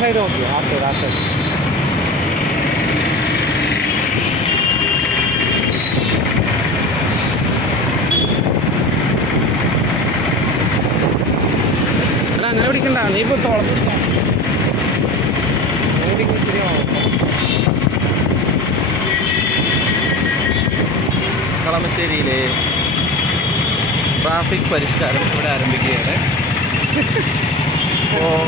Side നോക്കി, ആ side. അങ്ങനെ പിടിക്കണ്ട, നീ ഇപ്പോൾ തുറന്നു ശരിയാവും. കളമശ്ശേരിയിലെ ട്രാഫിക് പരിഷ്കാരം ഇവിടെ ആരംഭിക്കുകയാണ്. ഇപ്പോൾ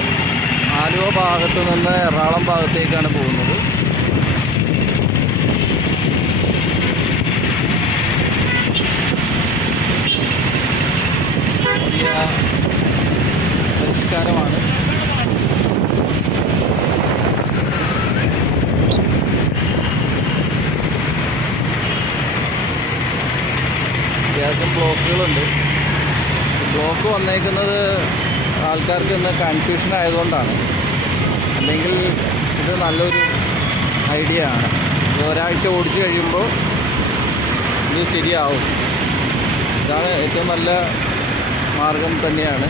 ആലുവ ഭാഗത്ത് നിന്ന് എറണാകുളം ഭാഗത്തേക്കാണ് പോകുന്നത്. പുതിയ പരിഷ്കാരമാണ്. അത്യാവശ്യം ബ്ലോക്കുകളുണ്ട്. ബ്ലോക്ക് വന്നേക്കുന്നത് ആൾക്കാർക്ക് ഇന്ന് കൺഫ്യൂഷൻ ആയതുകൊണ്ടാണ്. അല്ലെങ്കിൽ ഇത് നല്ലൊരു ഐഡിയ ആണ്. ഒരാഴ്ച ഓടിച്ചു കഴിയുമ്പോൾ ഇത് ശരിയാവും. ഇതാണ് ഏറ്റവും നല്ല മാർഗം തന്നെയാണ്.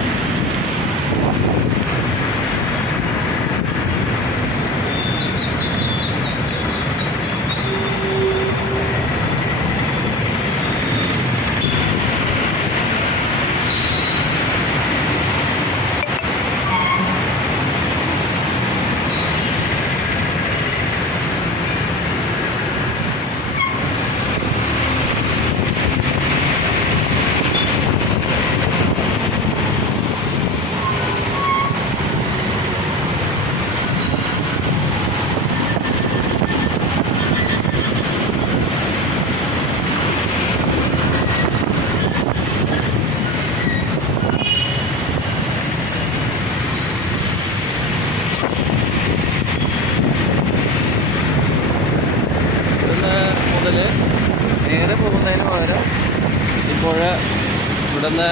നേരെ പോകുന്നതിന് പകരം ഇപ്പോൾ ഇവിടുന്ന്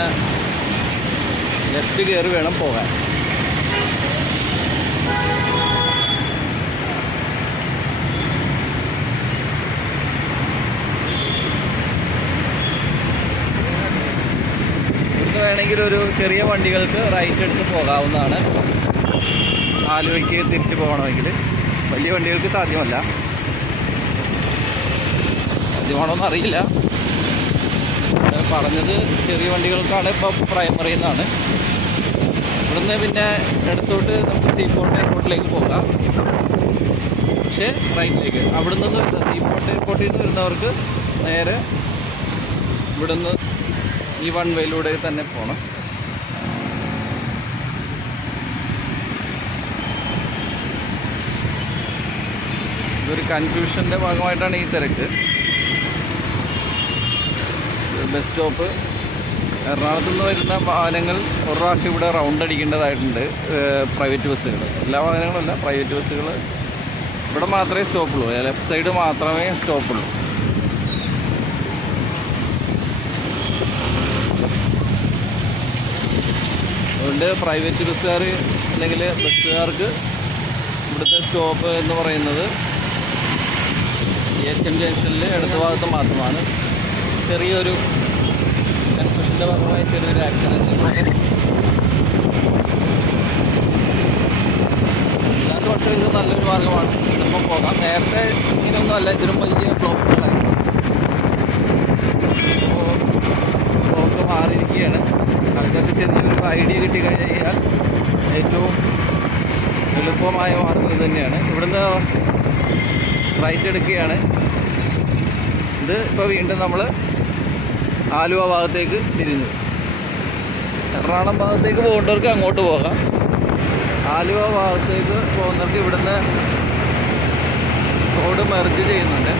ലെഫ്റ്റ് കയറി വേണം പോകാൻ. ഇവിടുന്ന് വേണമെങ്കിൽ ഒരു ചെറിയ വണ്ടികൾക്ക് റൈറ്റ് എടുത്ത് പോകാവുന്നതാണ്. ആലുവയ്ക്ക് തിരിച്ചു പോകണമെങ്കിൽ. വലിയ വണ്ടികൾക്ക് സാധ്യമല്ല. സാധ്യമാണോന്ന് അറിയില്ല. പറഞ്ഞത് ചെറിയ വണ്ടികൾക്കാണ് ഇപ്പോൾ പ്രൈമറി എന്നാണ്. ഇവിടുന്ന് പിന്നെ ഇടത്തോട്ട് നമുക്ക് സീപോർട്ട് എയർപോർട്ടിലേക്ക് പോകാം. പക്ഷേ റൈറ്റിലേക്ക്. അവിടെ നിന്ന് സീപോർട്ട് എയർപോർട്ടിൽ നിന്ന് വരുന്നവർക്ക് നേരെ ഇവിടുന്ന് ഈ വൺ വേയിലൂടെ തന്നെ പോകണം. ഇതൊരു കൺഫ്യൂഷൻ്റെ ഭാഗമായിട്ടാണ് ഈ തിരക്ക്. Bus stop. എറണാകുളത്തു നിന്ന് വരുന്ന വാഹനങ്ങൾ ഒരു പ്രാവശ്യം ഇവിടെ റൗണ്ട് അടിക്കേണ്ടതായിട്ടുണ്ട്. പ്രൈവറ്റ് ബസ്സുകൾ, എല്ലാ വാഹനങ്ങളുമല്ല, പ്രൈവറ്റ് ബസ്സുകൾ ഇവിടെ മാത്രമേ സ്റ്റോപ്പുള്ളൂ. ലെഫ്റ്റ് സൈഡ് മാത്രമേ സ്റ്റോപ്പുള്ളൂ. അതുകൊണ്ട് പ്രൈവറ്റ് ബസ്സുകാർ അല്ലെങ്കിൽ ബസ്സുകാർക്ക് ഇവിടുത്തെ സ്റ്റോപ്പ് എന്ന് പറയുന്നത് HM ജംഗ്ഷനിൽ ഇടത് ഭാഗത്ത് മാത്രമാണ്. ചെറിയൊരു കൺഫ്യൂഷൻ്റെ ഭാഗമായി ചെറിയൊരു ആക്സിഡൻറ്റ്. എന്നാലും പക്ഷേ ഇത് നല്ലൊരു മാർഗമാണ്. ഇതിപ്പം പോകാം. നേരത്തെ ഇങ്ങനെയൊന്നും അല്ല, ഇതിനും വലിയ ബ്ലോക്കുകളായിരുന്നു. ഇപ്പോൾ ബ്ലോക്ക് മാറിയിരിക്കുകയാണ്. ആൾക്കാർക്ക് ചെറിയൊരു ഐഡിയ കിട്ടിക്കഴിഞ്ഞാൽ ഏറ്റവും എളുപ്പമായ മാർഗം ഇത് തന്നെയാണ്. ഇവിടുന്ന് റൈറ്റ് എടുക്കുകയാണ്. ഇത് ഇപ്പോൾ വീണ്ടും നമ്മൾ ആലുവ ഭാഗത്തേക്ക് തിരിഞ്ഞു. എറണാകുളം ഭാഗത്തേക്ക് പോകേണ്ടവർക്ക് അങ്ങോട്ട് പോകാം. ആലുവ ഭാഗത്തേക്ക് പോകുന്നവർക്ക് ഇവിടുന്ന് റോഡ് മെർജ് ചെയ്യുന്നുണ്ട്.